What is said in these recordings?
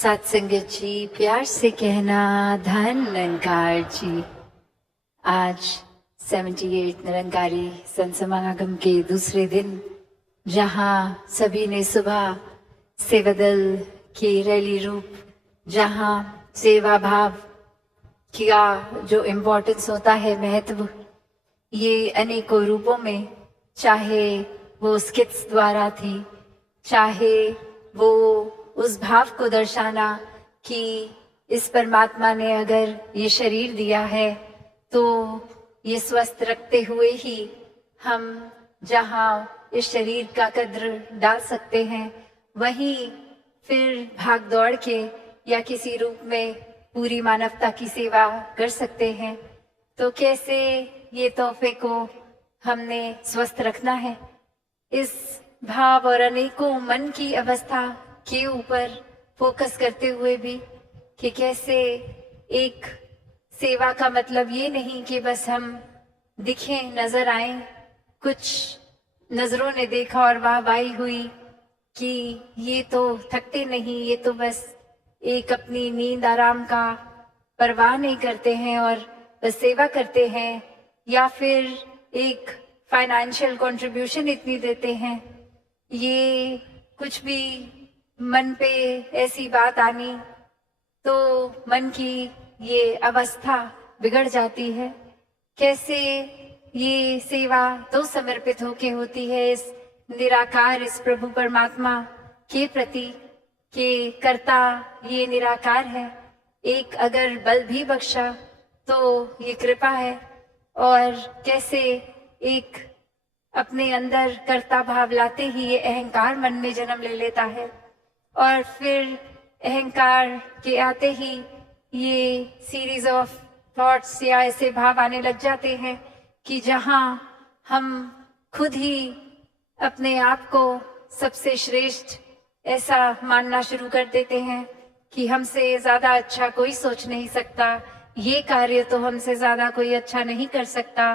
सत्संगत जी, प्यार से कहना धन निरंकार जी। आज 78 निरंकारी संत समागम के दूसरे दिन, जहाँ सभी ने सुबह सेवा दल की रैली रूप, जहाँ सेवा भाव का जो इम्पोर्टेंस होता है, महत्व, ये अनेकों रूपों में, चाहे वो स्किट्स द्वारा थी, चाहे वो उस भाव को दर्शाना कि इस परमात्मा ने अगर ये शरीर दिया है तो ये स्वस्थ रखते हुए ही हम जहाँ इस शरीर का कद्र डाल सकते हैं, वहीं फिर भाग दौड़ के या किसी रूप में पूरी मानवता की सेवा कर सकते हैं। तो कैसे ये तोहफे को हमने स्वस्थ रखना है, इस भाव और अनेकों मन की अवस्था के ऊपर फोकस करते हुए भी, कि कैसे एक सेवा का मतलब ये नहीं कि बस हम दिखें, नजर आए। कुछ नजरों ने देखा और वाहवाही हुई कि ये तो थकते नहीं, ये तो बस एक अपनी नींद आराम का परवाह नहीं करते हैं और बस सेवा करते हैं, या फिर एक फाइनेंशियल कंट्रीब्यूशन इतनी देते हैं। ये कुछ भी मन पे ऐसी बात आनी तो मन की ये अवस्था बिगड़ जाती है। कैसे ये सेवा तो समर्पित होके होती है इस निराकार, इस प्रभु परमात्मा के प्रति, के कर्ता ये निराकार है। एक अगर बल भी बख्शा तो ये कृपा है, और कैसे एक अपने अंदर कर्ता भाव लाते ही ये अहंकार मन में जन्म ले लेता है, और फिर अहंकार के आते ही ये सीरीज ऑफ थॉट्स या ऐसे भाव आने लग जाते हैं कि जहाँ हम खुद ही अपने आप को सबसे श्रेष्ठ ऐसा मानना शुरू कर देते हैं कि हमसे ज्यादा अच्छा कोई सोच नहीं सकता, ये कार्य तो हमसे ज्यादा कोई अच्छा नहीं कर सकता।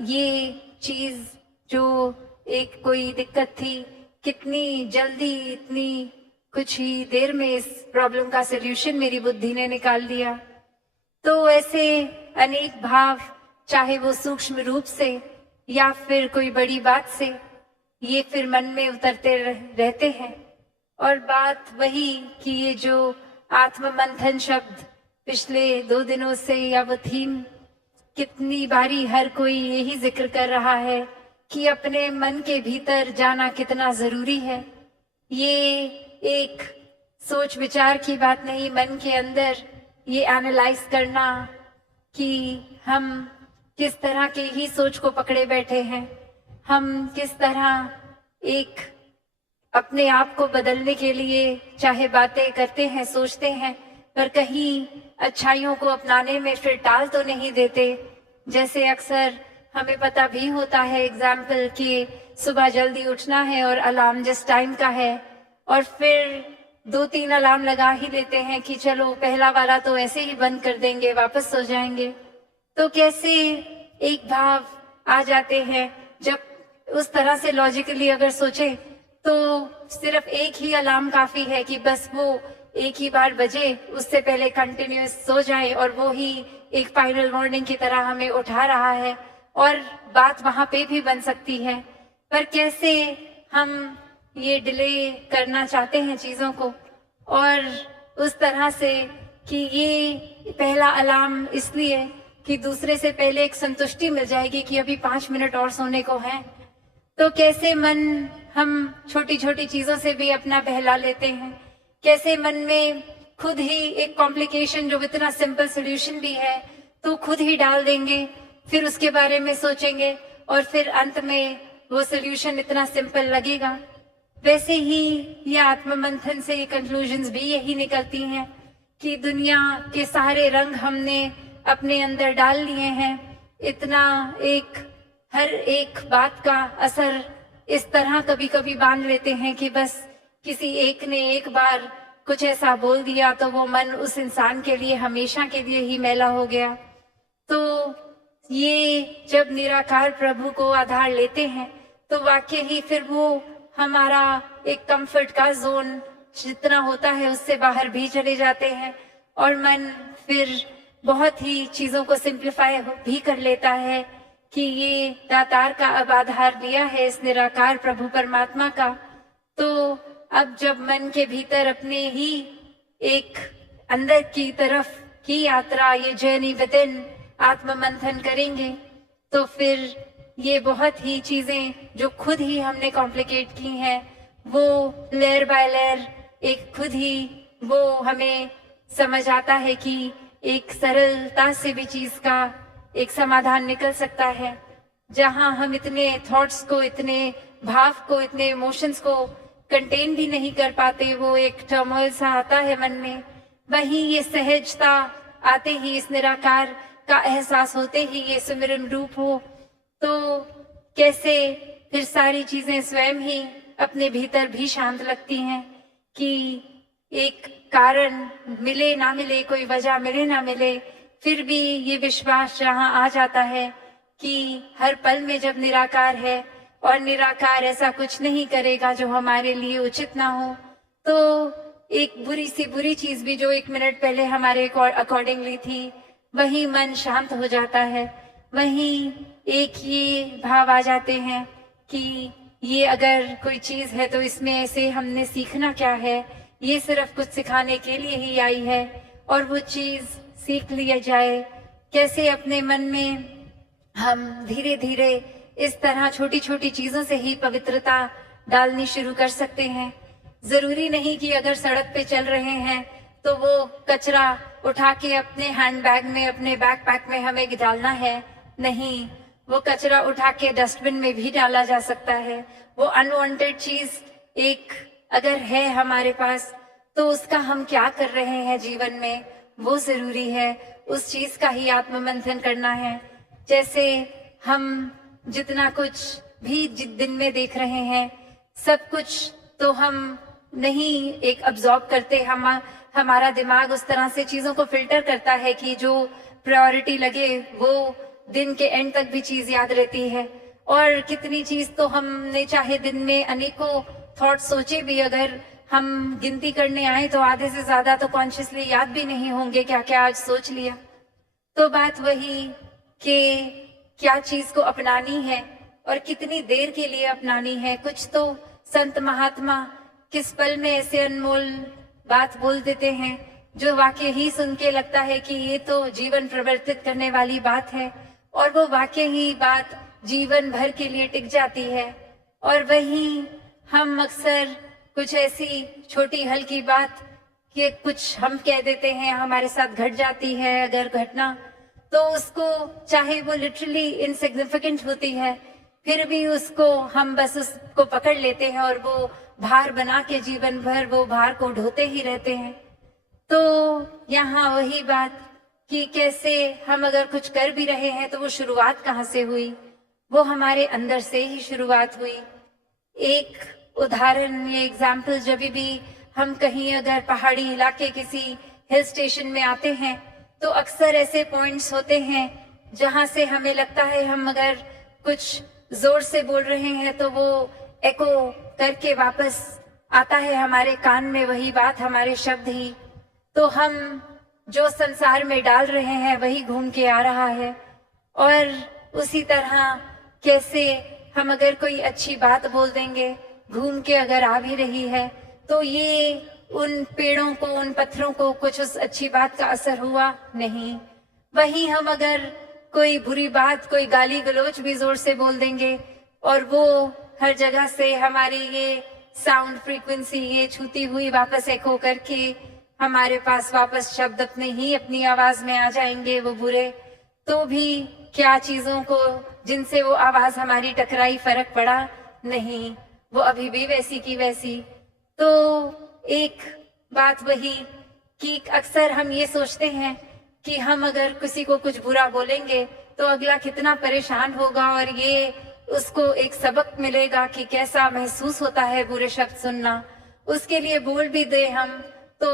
ये चीज जो एक कोई दिक्कत थी, कितनी जल्दी, इतनी कुछ ही देर में इस प्रॉब्लम का सलूशन मेरी बुद्धि ने निकाल दिया। तो ऐसे अनेक भाव, चाहे वो सूक्ष्म रूप से या फिर कोई बड़ी बात से, ये फिर मन में उतरते रहते हैं। और बात वही कि ये जो आत्म मंथन शब्द पिछले 2 दिनों से, या वो थीम, कितनी बारी हर कोई यही जिक्र कर रहा है कि अपने मन के भीतर जाना कितना जरूरी है। ये एक सोच विचार की बात नहीं, मन के अंदर ये एनालाइज करना कि हम किस तरह के ही सोच को पकड़े बैठे हैं, हम किस तरह एक अपने आप को बदलने के लिए चाहे बातें करते हैं, सोचते हैं, पर कहीं अच्छाइयों को अपनाने में फिर टाल तो नहीं देते। जैसे अक्सर हमें पता भी होता है, एग्जाम्पल, कि सुबह जल्दी उठना है और अलार्म जिस टाइम का है, और फिर 2-3 अलार्म लगा ही लेते हैं कि चलो पहला वाला तो ऐसे ही बंद कर देंगे, वापस सो जाएंगे। तो कैसे एक भाव आ जाते हैं, जब उस तरह से लॉजिकली अगर सोचे तो सिर्फ एक ही अलार्म काफी है कि बस वो एक ही बार बजे, उससे पहले कंटिन्यूस सो जाए, और वो ही एक फाइनल वार्निंग की तरह हमें उठा रहा है, और बात वहां पे भी बन सकती है। पर कैसे हम ये डिले करना चाहते हैं चीजों को, और उस तरह से कि ये पहला अलार्म इसलिए कि दूसरे से पहले एक संतुष्टि मिल जाएगी कि अभी 5 मिनट और सोने को है। तो कैसे मन हम छोटी छोटी चीजों से भी अपना बहला लेते हैं, कैसे मन में खुद ही एक कॉम्प्लिकेशन जो इतना सिंपल सोल्यूशन भी है तो खुद ही डाल देंगे, फिर उसके बारे में सोचेंगे, और फिर अंत में वो सोल्यूशन इतना सिंपल लगेगा। वैसे ही ये आत्म मंथन से कंक्लूजन्स भी यही निकलती हैं कि दुनिया के सारे रंग हमने अपने अंदर डाल लिए हैं। इतना एक हर एक बात का असर इस तरह कभी कभी बांध लेते हैं कि बस किसी एक ने एक बार कुछ ऐसा बोल दिया तो वो मन उस इंसान के लिए हमेशा के लिए ही मैला हो गया। तो ये जब निराकार प्रभु को आधार लेते हैं तो वाकई ही फिर वो हमारा एक कंफर्ट का जोन जितना होता है उससे बाहर भी चले जाते हैं और मन फिर बहुत ही चीजों को सिंप्लीफाई भी कर लेता है कि ये दातार का अब आधार लिया है इस निराकार प्रभु परमात्मा का। तो अब जब मन के भीतर अपने ही एक अंदर की तरफ की यात्रा, ये जर्नी विद इन आत्म मंथन करेंगे तो फिर ये बहुत ही चीजें जो खुद ही हमने कॉम्प्लिकेट की हैं वो लेयर बाय लेयर एक खुद ही वो हमें समझ आता है कि एक सरलता से भी चीज का एक समाधान निकल सकता है। जहां हम इतने थॉट्स को, इतने भाव को, इतने इमोशंस को कंटेन भी नहीं कर पाते, वो एक टर्मोइल सा आता है मन में, वहीं ये सहजता आते ही, इस निराकार का एहसास होते ही ये सुमिरन रूप हो, तो कैसे फिर सारी चीजें स्वयं ही अपने भीतर भी शांत लगती हैं कि एक कारण मिले ना मिले, कोई वजह मिले ना मिले, फिर भी ये विश्वास जहाँ आ जाता है कि हर पल में जब निराकार है और निराकार ऐसा कुछ नहीं करेगा जो हमारे लिए उचित ना हो, तो एक बुरी सी बुरी चीज भी जो 1 मिनट पहले हमारे अकॉर्डिंगली थी, वही मन शांत हो जाता है। वहीं एक ये भाव आ जाते हैं कि ये अगर कोई चीज है तो इसमें से हमने सीखना क्या है, ये सिर्फ कुछ सिखाने के लिए ही आई है और वो चीज सीख लिया जाए। कैसे अपने मन में हम धीरे धीरे इस तरह छोटी छोटी चीजों से ही पवित्रता डालनी शुरू कर सकते हैं। जरूरी नहीं कि अगर सड़क पे चल रहे हैं तो वो कचरा उठा के अपने हैंड बैग में, अपने बैकपैक में हमें डालना है, नहीं, वो कचरा उठा के डस्टबिन में भी डाला जा सकता है। वो अनवांटेड चीज एक अगर है हमारे पास तो उसका हम क्या कर रहे हैं जीवन में, वो जरूरी है, उस चीज का ही आत्ममंथन करना है। जैसे हम जितना कुछ भी दिन में देख रहे हैं, सब कुछ तो हम नहीं एक अब्सॉर्ब करते, हमारा दिमाग उस तरह से चीजों को फिल्टर करता है कि जो प्रायोरिटी लगे वो दिन के एंड तक भी चीज याद रहती है। और कितनी चीज तो हमने चाहे दिन में अनेकों थॉट सोचे भी, अगर हम गिनती करने आए तो आधे से ज्यादा तो कॉन्शियसली याद भी नहीं होंगे क्या क्या आज सोच लिया। तो बात वही कि क्या चीज को अपनानी है और कितनी देर के लिए अपनानी है। कुछ तो संत महात्मा किस पल में ऐसे अनमोल बात बोल देते हैं जो वाकई ही सुन के लगता है कि ये तो जीवन परिवर्तित करने वाली बात है, और वो वाकई ही बात जीवन भर के लिए टिक जाती है। और वहीं हम अक्सर कुछ ऐसी छोटी हल्की बात कि कुछ हम कह देते हैं, हमारे साथ घट जाती है अगर घटना, तो उसको चाहे वो लिटरली इनसिग्निफिकेंट होती है, फिर भी उसको हम बस उसको पकड़ लेते हैं और वो भार बना के जीवन भर वो भार को ढोते ही रहते हैं। तो यहाँ वही बात कि कैसे हम अगर कुछ कर भी रहे हैं तो वो शुरुआत कहाँ से हुई, वो हमारे अंदर से ही शुरुआत हुई। एक उदाहरण, ये एग्जाम्पल, जब भी हम कहीं अगर पहाड़ी इलाके किसी हिल स्टेशन में आते हैं तो अक्सर ऐसे पॉइंट्स होते हैं जहां से हमें लगता है हम अगर कुछ जोर से बोल रहे हैं तो वो एको करके वापस आता है हमारे कान में, वही बात, हमारे शब्द ही। तो हम जो संसार में डाल रहे हैं वही घूम के आ रहा है। और उसी तरह कैसे हम अगर कोई अच्छी बात बोल देंगे, घूम के अगर आ भी रही है, तो ये उन पेड़ों को, उन पत्थरों को कुछ उस अच्छी बात का असर हुआ नहीं। वहीं हम अगर कोई बुरी बात, कोई गाली गलौज भी जोर से बोल देंगे और वो हर जगह से हमारी ये साउंड फ्रीक्वेंसी ये छूती हुई वापस एको करके हमारे पास वापस शब्द अपनी आवाज में आ जाएंगे वो बुरे, तो भी क्या चीजों को जिनसे वो आवाज हमारी टकराई फर्क पड़ा नहीं, वो अभी भी वैसी की वैसी। तो एक बात वही कि अक्सर हम ये सोचते हैं कि हम अगर किसी को कुछ बुरा बोलेंगे तो अगला कितना परेशान होगा और ये उसको एक सबक मिलेगा कि कैसा महसूस होता है बुरे शब्द सुनना। उसके लिए बोल भी दे हम तो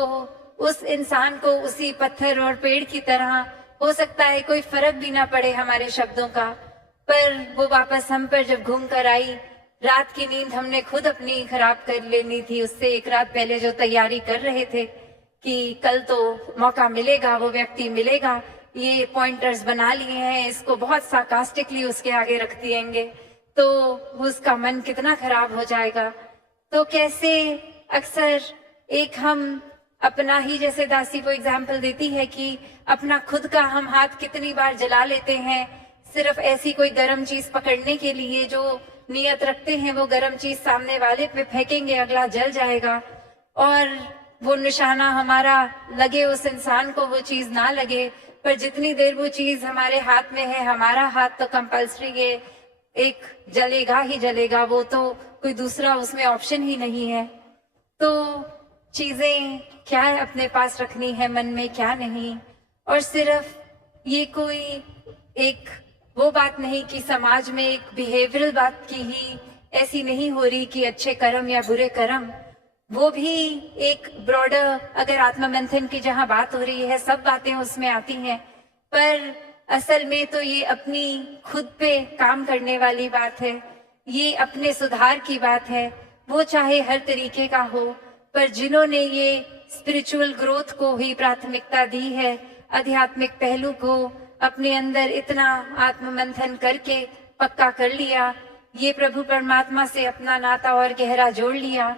उस इंसान को उसी पत्थर और पेड़ की तरह हो सकता है कोई फर्क भी ना पड़े हमारे शब्दों का, पर वो वापस हम पर जब घूम कर आई रात की नींद हमने खुद अपनी खराब कर लेनी थी। उससे एक रात पहले जो तैयारी कर रहे थे कि कल तो मौका मिलेगा, वो व्यक्ति मिलेगा, ये पॉइंटर्स बना लिए हैं, इसको बहुत सार्कास्टिकली उसके आगे रख दिएंगे, तो उसका मन कितना खराब हो जाएगा। तो कैसे अक्सर एक हम अपना ही, जैसे दासी वो एग्जाम्पल देती है कि अपना खुद का हम हाथ कितनी बार जला लेते हैं सिर्फ ऐसी कोई गर्म चीज पकड़ने के लिए। जो नियत रखते हैं वो गर्म चीज सामने वाले पे फेंकेंगे, अगला जल जाएगा, और वो निशाना हमारा लगे उस इंसान को, वो चीज ना लगे, पर जितनी देर वो चीज हमारे हाथ में है, हमारा हाथ तो कंपल्सरी है, एक जलेगा ही जलेगा, वो तो कोई दूसरा उसमें ऑप्शन ही नहीं है। तो चीजें क्या है अपने पास रखनी है मन में, क्या नहीं। और सिर्फ ये कोई एक वो बात नहीं कि समाज में एक बिहेवियरल बात की ही ऐसी नहीं हो रही कि अच्छे कर्म या बुरे कर्म, वो भी एक ब्रॉडर, अगर आत्ममंथन की जहाँ बात हो रही है, सब बातें उसमें आती हैं, पर असल में तो ये अपनी खुद पे काम करने वाली बात है, ये अपने सुधार की बात है। वो चाहे हर तरीके का हो, पर जिन्होंने ये स्पिरिचुअल ग्रोथ को ही प्राथमिकता दी है, आध्यात्मिक पहलू को अपने अंदर इतना आत्ममंथन करके पक्का कर लिया, ये प्रभु परमात्मा से अपना नाता और गहरा जोड़ लिया,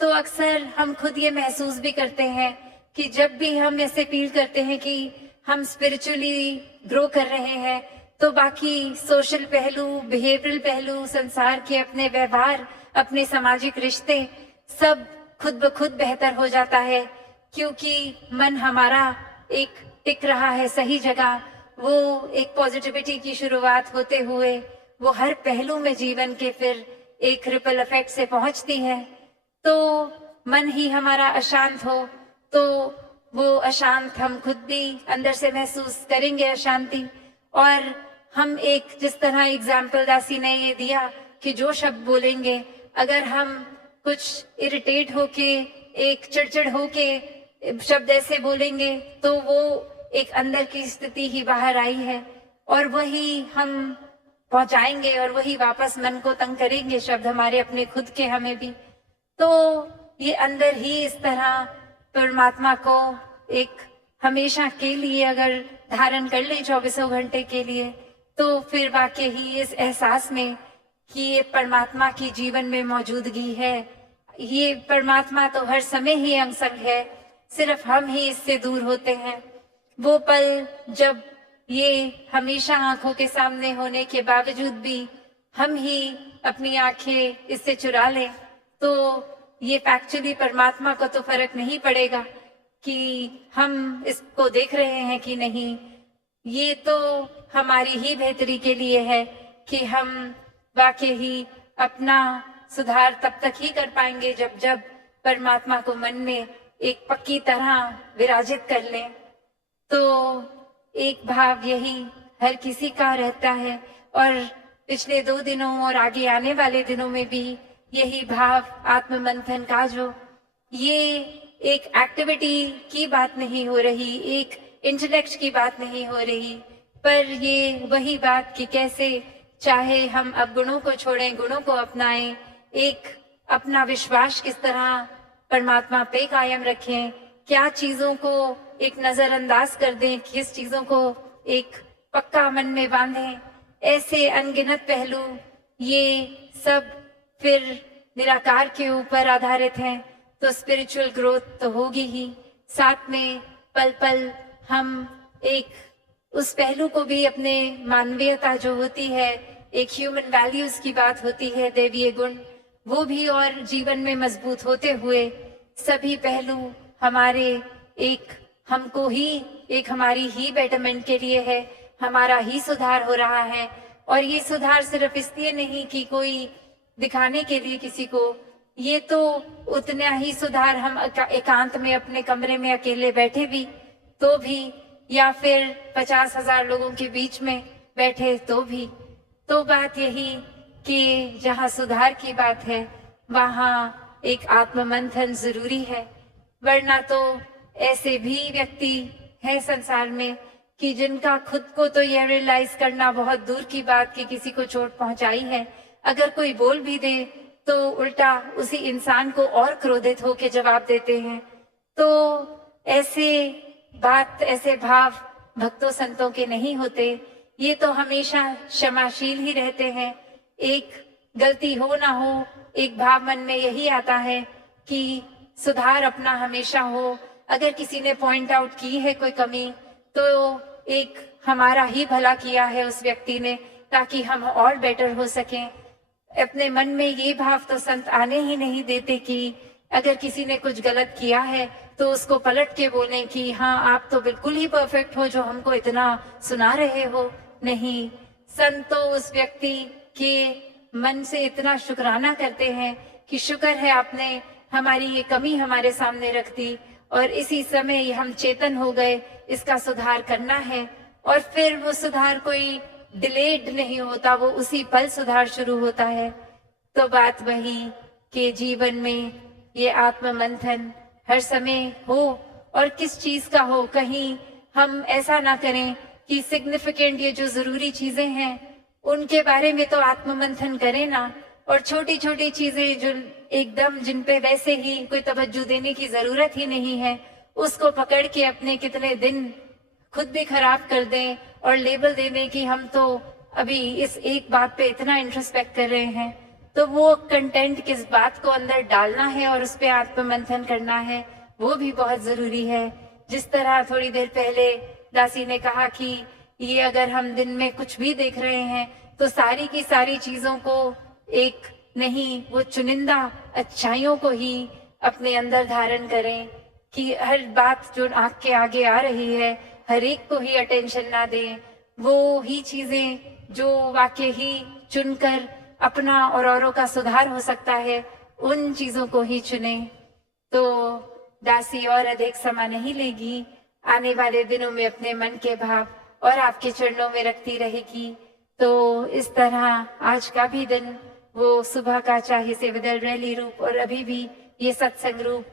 तो अक्सर हम खुद ये महसूस भी करते हैं कि जब भी हम ऐसे फील करते हैं कि हम स्पिरिचुअली ग्रो कर रहे हैं, तो बाकी सोशल पहलू, बिहेवियरल पहलू, संसार के अपने व्यवहार, अपने सामाजिक रिश्ते, सब खुद ब खुद बेहतर हो जाता है, क्योंकि मन हमारा एक टिक रहा है सही जगह। वो एक पॉजिटिविटी की शुरुआत होते हुए वो हर पहलू में जीवन के फिर एक रिपल इफेक्ट से पहुंचती है। तो मन ही हमारा अशांत हो तो वो अशांत हम खुद भी अंदर से महसूस करेंगे अशांति। और हम एक, जिस तरह एग्जाम्पल दासी ने ये दिया कि जो शब्द बोलेंगे, अगर हम कुछ इरिटेट होके, एक चिड़चिड़ होके शब्द ऐसे बोलेंगे, तो वो एक अंदर की स्थिति ही बाहर आई है, और वही हम पहुंचाएंगे और वही वापस मन को तंग करेंगे शब्द हमारे अपने खुद के, हमें भी। तो ये अंदर ही इस तरह परमात्मा को एक हमेशा के लिए अगर धारण कर लें 24 घंटे के लिए, तो फिर वाकई ही इस एहसास में कि ये परमात्मा की जीवन में मौजूदगी है, ये परमात्मा तो हर समय ही हम संग है, सिर्फ हम ही इससे दूर होते हैं। वो पल जब ये हमेशा आंखों के सामने होने के बावजूद भी हम ही अपनी आंखें इससे चुरा लें, तो ये फैक्चुअली परमात्मा को तो फर्क नहीं पड़ेगा कि हम इसको देख रहे हैं कि नहीं। ये तो हमारी ही बेहतरी के लिए है कि हम वाकई ही अपना सुधार तब तक ही कर पाएंगे जब जब परमात्मा को मन में एक पक्की तरह विराजित कर लें। तो एक भाव यही हर किसी का रहता है, और पिछले 2 दिनों और आगे आने वाले दिनों में भी यही भाव आत्ममंथन का, जो ये एक एक्टिविटी की बात नहीं हो रही, एक इंटेलेक्ट की बात नहीं हो रही, पर ये वही बात कि कैसे चाहे हम अब गुणों को छोड़ें, गुणों को अपनाएं, एक अपना विश्वास किस तरह परमात्मा पे कायम रखें, क्या चीजों को एक नजरअंदाज कर दें, किस चीजों को एक पक्का मन में बांधें, ऐसे अनगिनत पहलू ये सब फिर निराकार के ऊपर आधारित हैं। तो स्पिरिचुअल ग्रोथ तो होगी ही, साथ में पल पल हम एक उस पहलू को भी, अपने मानवीयता जो होती है, एक ह्यूमन वैल्यूज की बात होती है, दैवीय गुण, वो भी और जीवन में मजबूत होते हुए सभी पहलू हमारे एक, हमको ही एक, हमारी ही बेटरमेंट के लिए है, हमारा ही सुधार हो रहा है। और ये सुधार सिर्फ इसलिए नहीं कि कोई दिखाने के लिए किसी को, ये तो उतना ही सुधार हम एकांत में अपने कमरे में अकेले बैठे भी तो भी, या फिर 50,000 लोगों के बीच में बैठे तो भी। तो बात यही कि जहाँ सुधार की बात है वहाँ एक आत्ममंथन जरूरी है, वरना तो ऐसे भी व्यक्ति हैं संसार में कि जिनका खुद को तो यह रियलाइज करना बहुत दूर की बात कि किसी को चोट पहुंचाई है, अगर कोई बोल भी दे तो उल्टा उसी इंसान को और क्रोधित होकर जवाब देते हैं। तो ऐसे बात, ऐसे भाव भक्तों संतों के नहीं होते। ये तो हमेशा क्षमाशील ही रहते हैं। एक गलती हो ना हो, एक भाव मन में यही आता है कि सुधार अपना हमेशा हो। अगर किसी ने पॉइंट आउट की है कोई कमी, तो एक हमारा ही भला किया है उस व्यक्ति ने, ताकि हम और बेटर हो सकें। अपने मन में ये भाव तो संत आने ही नहीं देते कि अगर किसी ने कुछ गलत किया है तो उसको पलट के बोलें कि हाँ, आप तो बिल्कुल ही परफेक्ट हो जो हमको इतना सुना रहे हो। नहीं, संत तो उस व्यक्ति के मन से इतना शुक्राना करते हैं कि शुक्र है आपने हमारी ये कमी हमारे सामने रख दी और इसी समय हम चेतन हो गए, इसका सुधार करना है। और फिर वो सुधार कोई डिलेड नहीं होता, वो उसी पल सुधार शुरू होता है। तो बात वही कि जीवन में ये आत्म मंथन हर समय हो, और किस चीज का हो। कहीं हम ऐसा ना करें कि सिग्निफिकेंट ये जो जरूरी चीजें हैं उनके बारे में तो आत्म मंथन करें ना, और छोटी छोटी चीजें जो एकदम जिन पे वैसे ही कोई तवज्जो देने की जरूरत ही नहीं है, उसको पकड़ के अपने कितने दिन खुद भी खराब कर दें और लेबल दे दें कि हम तो अभी इस एक बात पे इतना इंट्रोस्पेक्ट कर रहे हैं। तो वो कंटेंट किस बात को अंदर डालना है और उस पर आत्ममंथन करना है, वो भी बहुत जरूरी है। जिस तरह थोड़ी देर पहले दासी ने कहा कि ये अगर हम दिन में कुछ भी देख रहे हैं तो सारी की सारी चीजों को एक नहीं, वो चुनिंदा अच्छाइयों को ही अपने अंदर धारण करें, कि हर बात जो आंख के आगे आ रही है हर एक को ही अटेंशन ना दें। वो ही चीजें जो वाकई ही चुनकर अपना और औरों का सुधार हो सकता है, उन चीजों को ही चुने। तो दासी और अधिक समय नहीं लेगी, आने वाले दिनों में अपने मन के भाव और आपके चरणों में रखती रहेगी। तो इस तरह आज का भी दिन, वो सुबह का चाहे से बदल रैली रूप और अभी भी ये सत्संग रूप,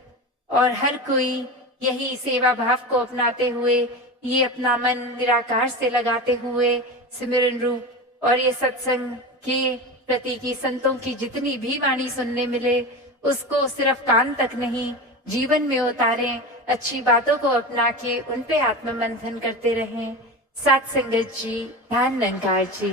और हर कोई यही सेवा भाव को अपनाते हुए, ये अपना मन निराकार से लगाते हुए सिमरन रूप और ये सत्संग के प्रति की संतों की जितनी भी वाणी सुनने मिले, उसको सिर्फ कान तक नहीं जीवन में उतारें, अच्छी बातों को अपना के उन पे आत्ममंथन करते रहें। सात संगत जी, धन निरंकार जी।